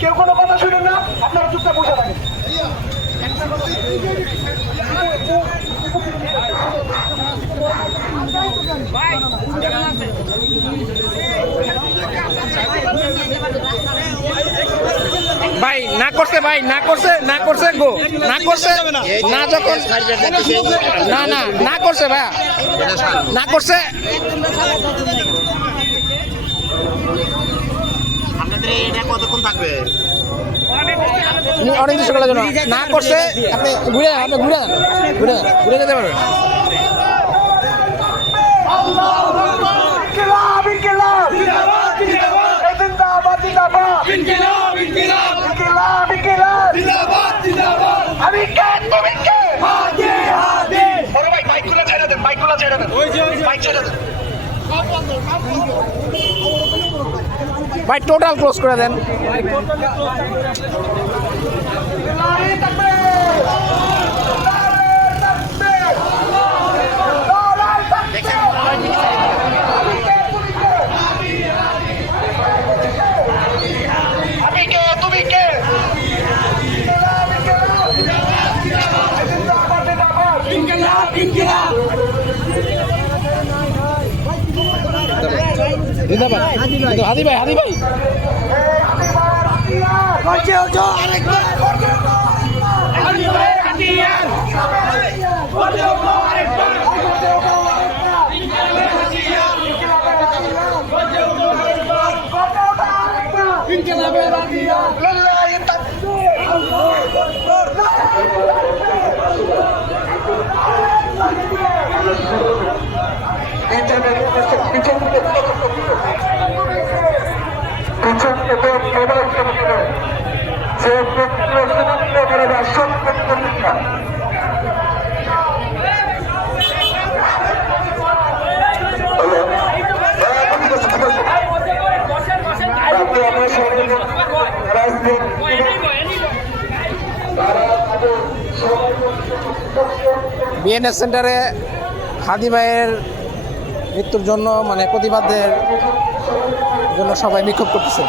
কেউ কোনো কথা শুনেন না, আপনারা চুপচাপ বসে থাকেন। ভাই না করছে, ভাই না করছে, না করছে গো, না করছে না, যখন না না না করছে ভাইয়া, না করছে। আপনাদের এটা কতক্ষণ থাকবে? অনেক সকালের জন্য না করছে, আপনি ঘুরে যান, আপনি ঘুরে যান, ঘুরে যান, ঘুরে যেতে পারবেন। ভাই টোটাল ক্লোজ করে দেন। হাদি ভাই, হাদি ভাই বিএনএস সেন্টারে হাদি ভাইয়ের মৃত্যুর জন্য মানে প্রতিবাদের জন্য সবাই বিক্ষোভ করতেছে।